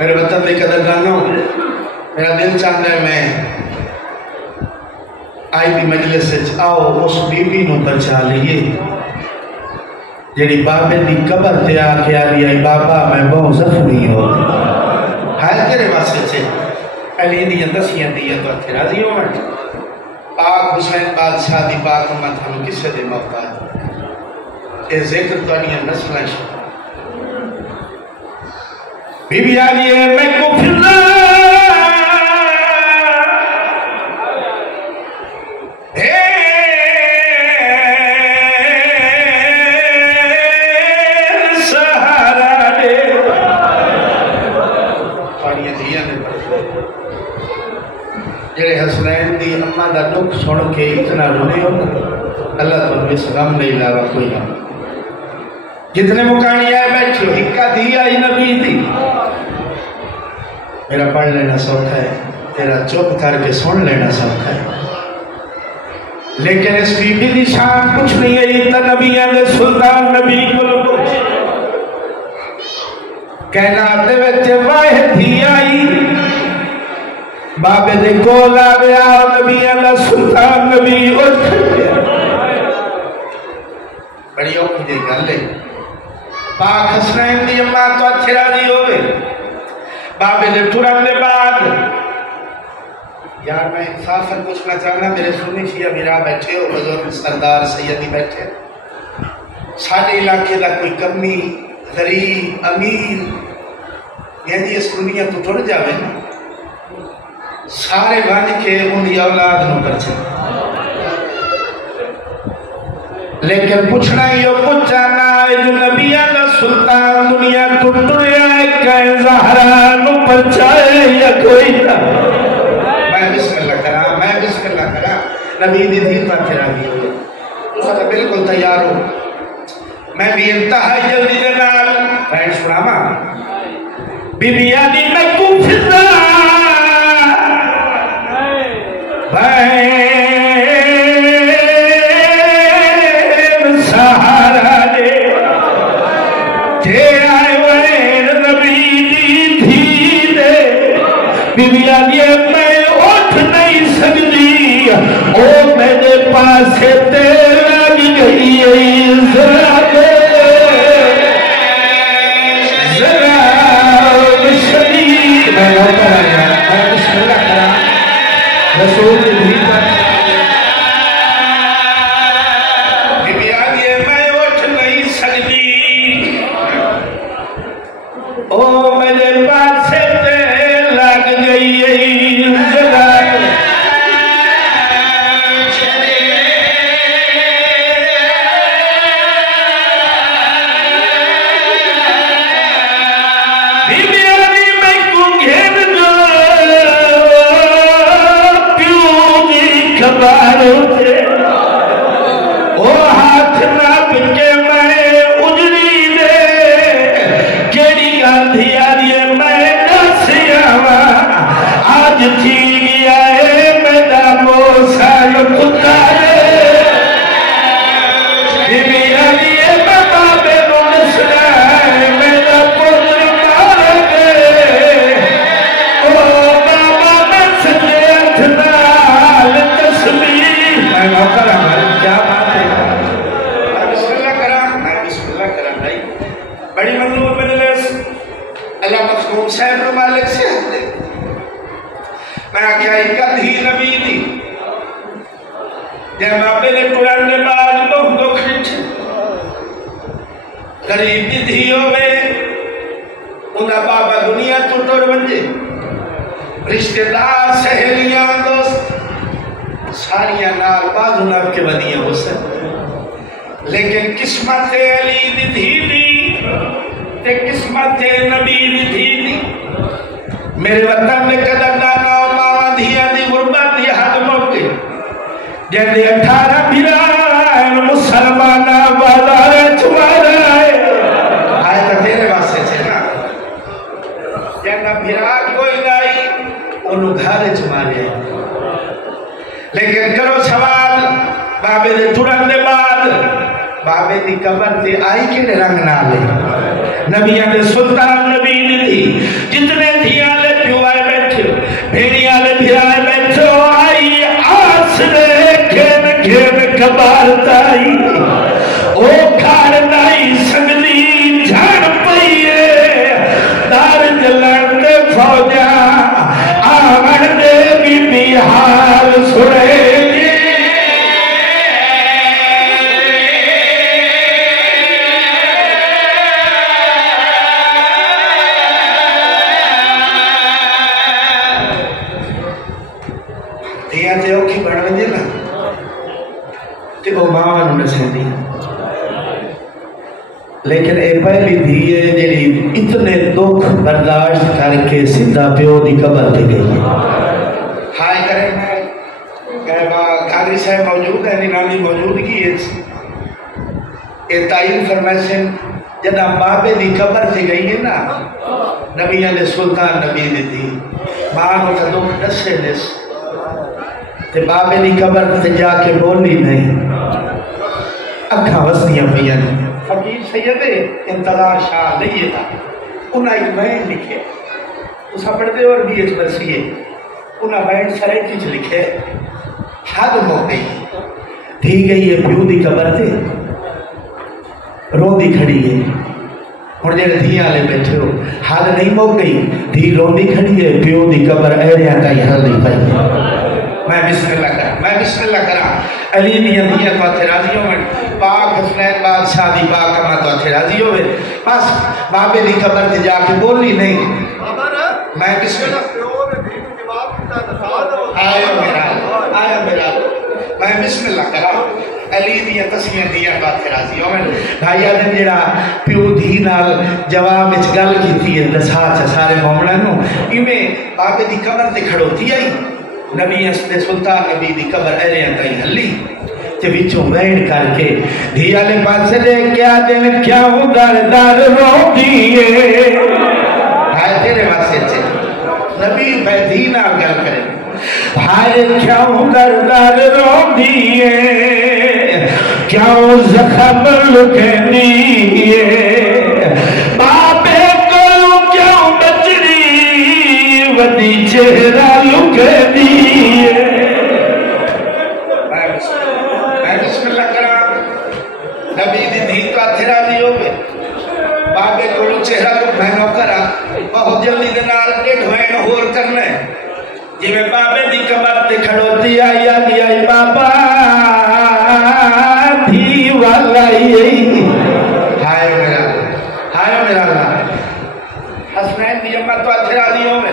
मेरे वतन की कदरदानों, मेरा दिल चाहता है मैं आई भी मजलिस आओ उस बीबी को बचा लीए जी बाबे की कबर से आके आ गई बाबा मैं बहुत जख्मी हो है तेरे वास्ते पहले इन दसियां दी तो इतने राजी हो पाक हुसैन बादशाह की पाक मैं थोड़ा किसी के मौका ये जिक्र तुहाडियां नस्लां बीबी आ गई है मैं को फिरना जेड़े हसनैन की अम्मा का दुख सुन के इतना रोने हो अल्लाह तो इस गम नहीं लावा कोई हम जितने मुकानी आए बैठे हो इक्का दी आई नबी दी मेरा पढ़ लेना सौखा है तेरा चुप करके सुन लेना सौखा है लेकिन इस बीबी की शान कुछ नहीं है तो नबियां दे सुल्तान नबी को कहना दे विच वाह थी आई बाबे दे कोल आ गया नबियां दा सुल्तान नबी उठ गया बड़ी औखी दी गल है पाक हसनैन दी अम्मा तो अच्छे राजी होवे बाबे दे टुरन दे बाद यार मैं इंसाफ से पूछना चाहना मेरे सुन्नी शिया मेरा बैठे हो बुजुर्ग सरदार सैयदी बैठे साडे इलाके का कोई कमी गरीब अमीर यदि इस दुनिया तो टुर जावे ना सारे बन के उनकी औलाद न कर लेकिन पूछना ही पूछना जो नबिया का सुल्तान दुनिया को टुरया ज़हरा नु परछाए या कोई ना मैं बिस्मिल्लाह करा नबी दी दी पर फिर आ गई तो बिल्कुल तैयार हो मैं भी इंतहा जल्दी दे नाल बैठ सुनावा बीबिया दी मैं कुफिदा सहारा दे जे आए वैन नबी दी थी दे बीबिया दी मैं उठ नहीं सकती ओ मेरे पास ते लग गई जरा रसूल मैं उठ नहीं सकती ओ मेरे पास लग गई ओ हाथ ना बिके मैं उजड़ी दे केड़ी गांधी आदि मैं दसियावा आज थी गया है मेरा मोसाल पुकारे बीबी आदि मैं बाबे को नसराए मेरा पुत्र मार गए ओ बाबा मैं सजत नाल तस्वीर मैं मौका क्या बात है बिस्मिल्लाह करा भाई बड़ी मंजूर मजलिस अल्लाह मखदूम साहब को मालिक से दे मैं आख्या इक्कत ही नबी दी जब बाबे ने टुरन के बाद बहुत दुख गरीब दी थी होवे उनका बाबा दुनिया तो टुर वंजे रिश्तेदार सहेलियां दोस्त सारिया नाल बाजू नब के बनिया हुसैन लेकिन किस्मत अली दी थी ते किस्मत नबी दी थी मेरे वतन में कदरदाना मां धिया दी गुरबत दी हद मौके जैसे 18 बिरान मुसलमान बाजार चुमारा आए तो तेरे वास्ते थे ना जना बिरा कोई गाई ओनु घर च मारे लेकिन करो सवाल बाबे दे टुरन दे बाद बाबे दी कबर ते आई के रंग ना ले नबियां दे सुल्तान नबी दी जितने वो मां नसेंदी, लेकिन ये पहली धी है जी इतने दुख बर्दाश्त करके सीधा प्यो की कबर पे गई। हाय करें गादी साहब मौजूद है, निराली मौजूदगी ताइन फरमाइशन जदा बाबे की कबर से गई है ना, नबिया ने सुल्तान नबी दी थी मां को दुख दसे दिस ते बाबे की कबर से जाके बोली नहीं, अखा वसदियां पिया। फकीर सैयद इंतजार शाह नहीं था, उन्हें एक बैन लिखे उस पढ़ते और भी एक बसिए उन्हें बैन सरेची च लिखे हद हो गई धी गई है प्यू की कबर से रोंदी खड़ी है। हुण जे धी वाले बैठे हो हद नहीं मुक गई, धी रोंदी खड़ी है, प्यो की कबर अहरिया ताई हल्दी पई। मैं बिस्मिल्लाह करा अली दियां दियां तो थे राजी हो पाक हसनैन बादशाह दी पाक अमा तो थे राजी हो बस बाबे दी कबर ते जाके बोली नहीं। मैं आया मेरा मैं बिस्मिल्लाह करा अली दियां तस्वीरें दियां बात थे राजी हो भाईया ने जेड़ा प्यो धी नाल जवाब विच गल कीती है दसा सारे मोमना नु इवें बाबे दी कबर ते खड़ोती आई। नबी असले सुल्तान नबी दी कबर अरियां ताई हली ते विचों बैठ करके धी वाले पासे दे क्या दिन क्यों दर दर रोंदी है हाय तेरे वास्ते चे नबी बैठी नाल गल करे हाय क्यों दर दर रोंदी है क्यों जख्म लुकनी है बाबे को क्यों बचड़ी वदी चेहरा लुकनी बाबे को चेहरा को महंगा करा बहुत जल्दी दे नाल डेढ़ महीना होर करना जिवें बाबे दी कबर ते खड़ोती आई आदि आई बाबा धी वाला हाय मेरा हसनैन दी अम्मा तो अच्छे राजी होवे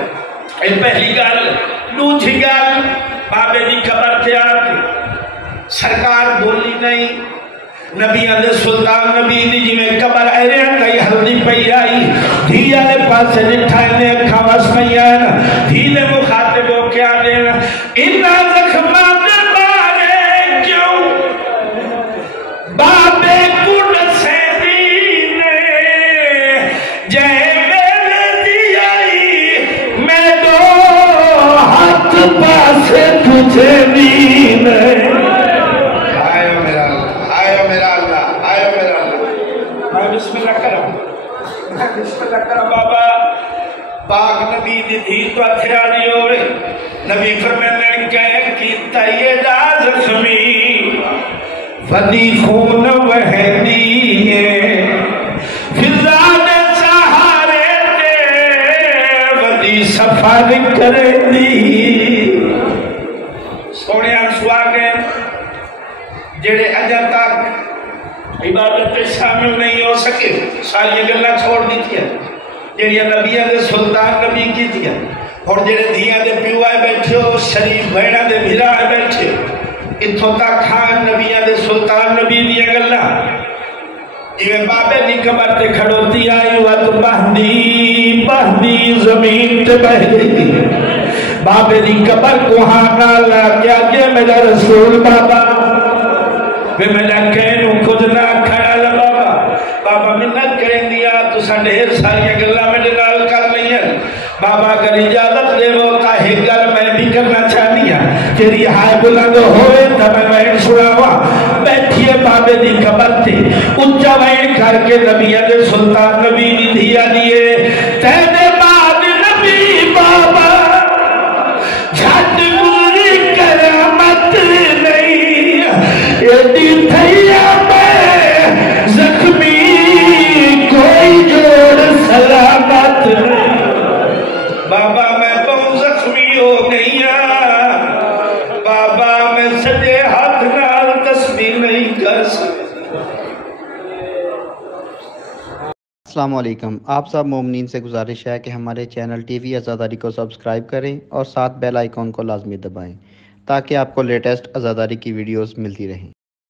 ए पहली गल। दूसरी गल बाबे दी कबर ते आके सरकार बोली नहीं, नबिया दे सुल्तान नबी दी जिवें कबर अरियां ताई हल्दी पई आई धी वाले पासे निठा ने अखा वस पईयां धी दे मुखातिब हो क्या देना इन्ना जख्मां दे बारे क्यों बाबे को दसेंदी ने जै मेरे दी आई मैं दो हाथ पासे तुझे नीन बाबा पाक नबी दी धी तो हथियारी होवे नबी फरमाने कह कीता ये जख्मी वदी खून वहदी है फिजा दे सहारे ते वदी सफर करदी सोने सुहागे जेड़े अजा तक इबादत शामिल नहीं हो सके सारी गल्लां छोड़ दी जेड़िया नबिया दे सुल्तान नबी की थी और जेड़े धिया दे प्यो आए बैठे हो शरीफ भैणा दे भिरा आए बैठे इथों तक खान नबिया दे सुल्तान नबी दियां गल्लां जिवें बाबे दी कबर ते खड़ोती आई वत बहदी जमीन ते बह गई बाबे दी कबर को हाना ला क्या के मेरा रसूल बाबा वे मेरा कहनू खुद ना खड़ा ला बाबा मिन्नत करें दिया तुसा ढेर सारी गल्लां मेरे नाल कर लईयां बाबा अगर इजाजत देवो ता एक गल मैं भी करना चाहनी हां तेरी हाय बुलंद होए ता मैं वैन सुनावा बैठिए बाबे दी कबर ते उच्चा वैन करके नबिया दे सुल्तान नबी दी धिया दिए तेरे बाद नबी बाबा झट गुजरी करामत नहीं एडी थैया मैं जख्मी कोई जोड़ सलामत बाबा मैं बहुत जख्मी हो गई बाबा मैं सजे हाथ नाल तस्बीह नहीं कर सकती। अस्सलाम वालेकुम। आप सब मोमिनीन से गुजारिश है कि हमारे चैनल टीवी आज़ादारी को सब्सक्राइब करें और साथ बेल आइकॉन को लाजमी दबाएं ताकि आपको लेटेस्ट आज़ादारी की वीडियोस मिलती रहें।